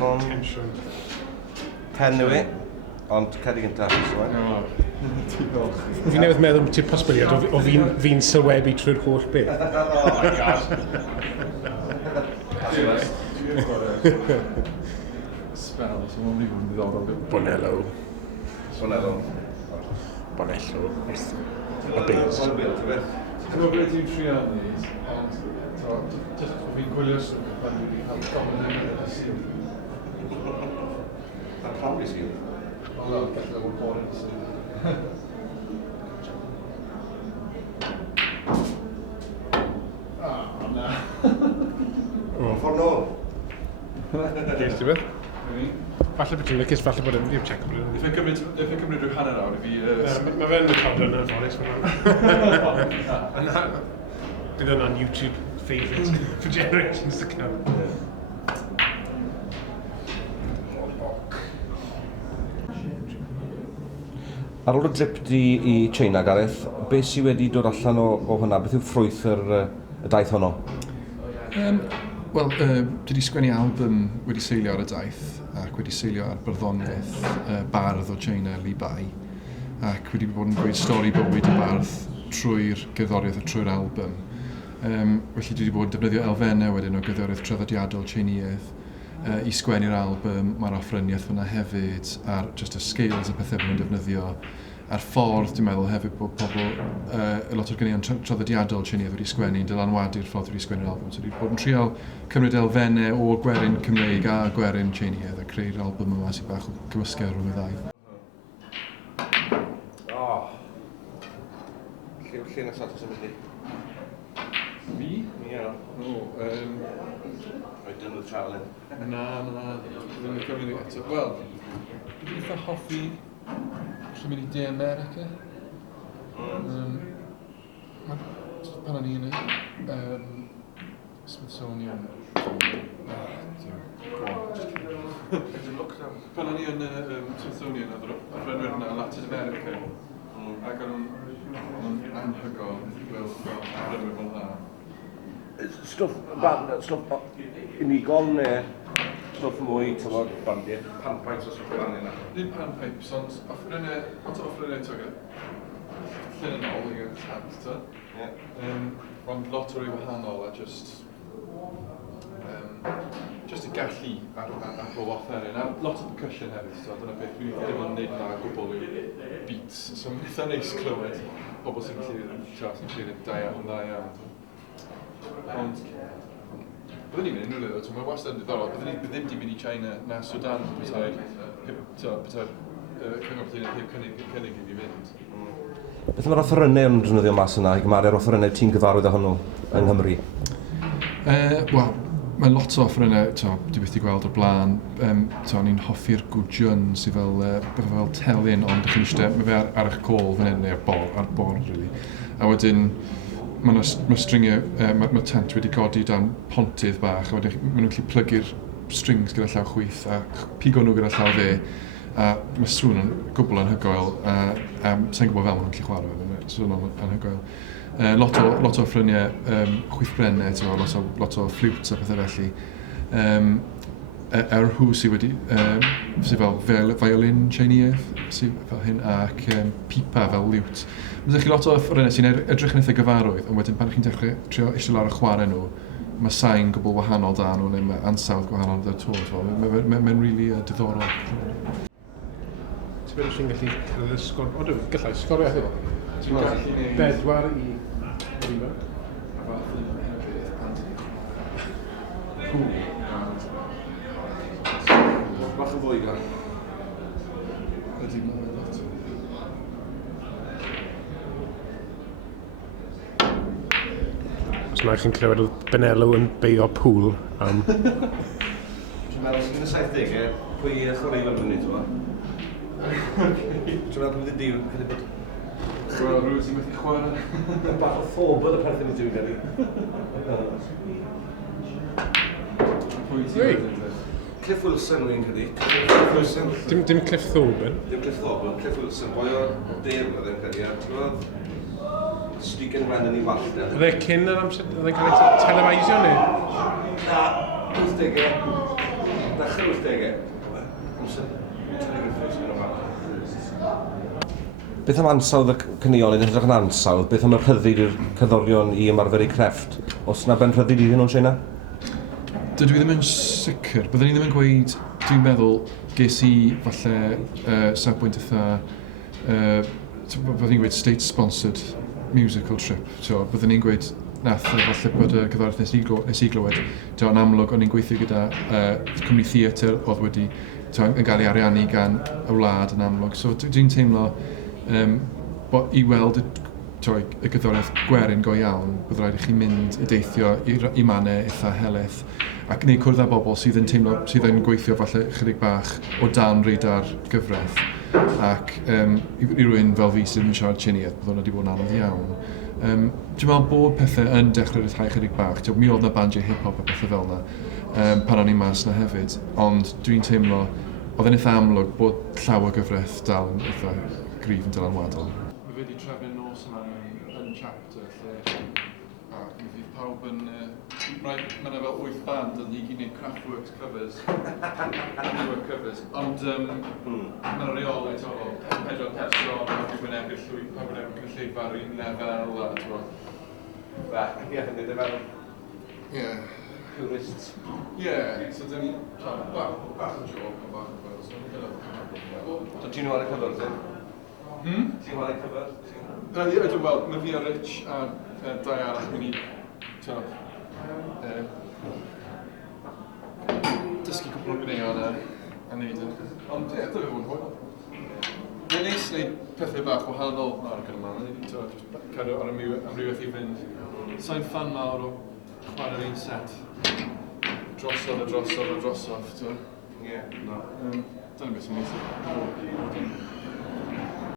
Tensiwn. Pen yw i, ond cedi gyntaf. Diolch. Fi newydd meddwl ti'n posbiliad o fi'n sylwebu trwy'r holl beth. Oh my god. Spell, so mae'n mynd i ddiddorol. Bonello. Bonello. Bonello. A Beize. Dwi'n meddwl beth dwi'n trio ni, ond jyst fi'n gwylio sy'n pan dwi'n cael gofyn yn y sy'n. Mae'n prawd i sy'n. O, gallu fod bod yn sy'n. Na. Ffordd nôl. Geis ti beth? Falle bod ti'n lycus, falle bod yn ddim check bod yn... If e'n cymryd rhyw hanner awr i fi... Mae fe'n recordo yn anffodus. Bydd hwnna'n YouTube favourite for generations to come. Ar ôl y drip di i Dsieina, Gareth, beth sydd wedi dod allan o hwnna? Beth yw ffrwyth y daith honno? Wel, dwi wedi sgwennu album wedi seilio ar y daith ac wedi seilio ar barddoniaeth bardd o Dsieina, Bai, ac wedi bod yn gweud stori bywyd y bardd trwy'r gerddoriaeth a trwy'r album. Felly dwi wedi bod yn defnyddio elfennau wedyn o gerddoriaeth traddodiadol Tsieinaidd i sgwennu'r album, mae'r offryniaeth fyna hefyd, a'r just y scales y pethau fy'n defnyddio, a'r ffordd, dwi'n meddwl hefyd bod pobl, lot o'r gynion traddodiadol Tsieinaidd wedi sgwennu, yn dylanwadu'r ffordd wedi sgwennu'r album. So wedi bod yn trial cymryd elfennau o gwerin Cymreig a gwerin Tsieinaidd a creu'r album yma sy'n bach o cymysger rhwng y ddau. Lle nesaf ti'n mynd i? Fi? Ie. Rhaid dyn nhw'n travelling. Na. Dwi'n licio mynd i eto. Wel, dwi'n eitha hoffi sy'n mynd i De America. Pan o'n i yn Smithsonian. Pan o'n i yn Smithsonian, oedd rhywun yna Latin America. Ac o'n anhygoel gweld rhywun fel hynna. Stwff unigol neu stwff mwy, tyfod, bandiau, panpipes o stwff fan yna? Dim panpipes, ond offrynau, lot o offrynau to gyda. Llyn yn ôl, i tab, to. Ond lot o rhyw wahanol a just y gallu ar bob offeryn. A lot o percussion hefyd, so dyna beth dwi'n ddim yn neud yna gwbl yw beats. So mae'n eitha neis clywed pobl sy'n gallu da iawn. Ond byddwn ni'n mynd unrhyw le, mae'n wastad yn diddorol. Byddwn ni ddim wedi mynd i Dsieina na Sudan bethau'r cyngor heb cynnig i fi fynd. Beth mae'r offrynau yn drwnyddio mas yna i gymaru'r offrynau ti'n gyfarwydd â hwnnw yng Nghymru? Wel, mae lot o offrynau dwi byth i gweld o'r blaen. Ni'n hoffi'r gwjwn sydd fel telyn, ond ydych chi'n eistedd, mae fe ar eich col fan hyn, neu ar bord, really. A wedyn, mae stringiau, mae tent wedi godi dan pontydd bach, a wedyn maen nhw'n gallu plygu'r strings gyda llaw chwyth a pigo nhw gyda llaw dde. A mae sŵn yn gwbl anhygoel, a sa'n gwybod fel maen nhw'n gallu chwarae, sŵn yn anhygoel. Lot o ffryniau chwythbrennau, lot o fflwt a pethau felly. Hw sydd fel violin Tsieinaidd, sydd fel hyn, ac pipa fel liwt. Mae chi lot o ffryniau sy'n edrych yn eitha gyfarwydd, ond wedyn pan chi'n dechrau trio eisiau lawr y chwarae nhw, mae sain gwbl wahanol da nhw, neu mae ansawdd gwahanol da to. Mae'n really diddorol. Ti'n meddwl sy'n gallu gallai sgorio hefyd? Ti'n gallu bedwar i rifo? A fath yn hefyd, Bach yn fwy gan. Ydy, mae'n lot. Os na chi'n clywed oedd Bonello yn beio pŵl am... Dwi'n meddwl sy'n yn y 70au, pwy chwarae fan hynny, ti'n meddwl pwy ddim wedi bod... Wel, rhywun sy'n methu chwarae. Bach o ffobl y perthyn i dwi'n gyrru. Pwy sy'n Cliff Wilson wy'n cyrru. Dim Cliff Thoburn. Dim Cliff Thoburn, Cliff Wilson, boi o Der oedd e'n cyrru. Ti'n meddwl? Stigen wen yn ei wallta. Oedd e cyn yr amser, oedd e'n cael ei televisio neu? Na, 80au. Dechrau 80au. Beth am ansawdd y cynnion yn edrych yn ansawdd? Beth am y rhyddid i'r cyddorion i ymarfer eu crefft? Os yna ben rhyddid iddyn nhw'n Dsieina? Dydw i ddim yn sicr. Byddwn ni ddim yn gweud, dwi'n meddwl, ges i falle safbwynt eitha, byddwn ni'n gweud state-sponsored musical trip. Byddwn ni'n gweud nath falle bod y cyddoriaeth nes i glywed. Yn amlwg, o'n i'n gweithio gyda cwmni theatr oedd wedi yn cael ei ariannu gan y wlad yn amlwg. So dwi'n teimlo bod i weld y gyddoriaeth gwerin go iawn, bydd rhaid i chi mynd i deithio i mannau eitha helaeth ac neu cwrdd â bobl sydd yn teimlo, sydd yn gweithio falle chydig bach o dan radar gyfraith ac i rywun fel fi sydd yn siarad Tsieiniaeth, bydd hwnna wedi bod yn anodd iawn. Dwi'n meddwl bod pethau yn dechrau rhyddhau chydig bach. Mi oedd yna bandiau hip-hop a pethau fel yna pan o'n i'n mas yna hefyd, ond dwi'n teimlo, oedd yn eitha amlwg bod llawer gyfraith dal yn eitha gryf yn dylanwadol. Mi fe wedi trefnu'n nos yma yn chapter lle ac mi fydd pawb yn... Mae yna fel 8 band yn i gyd wneud Kraftwerks covers, ond mae'n reol eto o 4 person, pawb yn wynebu'r llwy, pawb yn cynulleidfa ar un lefel a t'wo. Ie, hynny dy fel... Ie. Tourists. Ie, so dyn ni... Bach yn job, bach yn fel, so So ti'n nhw ar y cyfer, ti? Ti'n nhw ar y cyfer? Ydw, wel, mae fi a Rich a dau arall mynd i dysgu cwbl o gneuon a wneud yn. Ond ie, dyna fod yn hwyl. Mae'n neis wneud pethau bach wahanol ar gyfer yma. Cadw ar amrywiaeth i fynd. Sa'n fan mawr o chwarae'r un set. Drosodd a drosodd a drosodd. Ie, no. Dyna beth sy'n neis.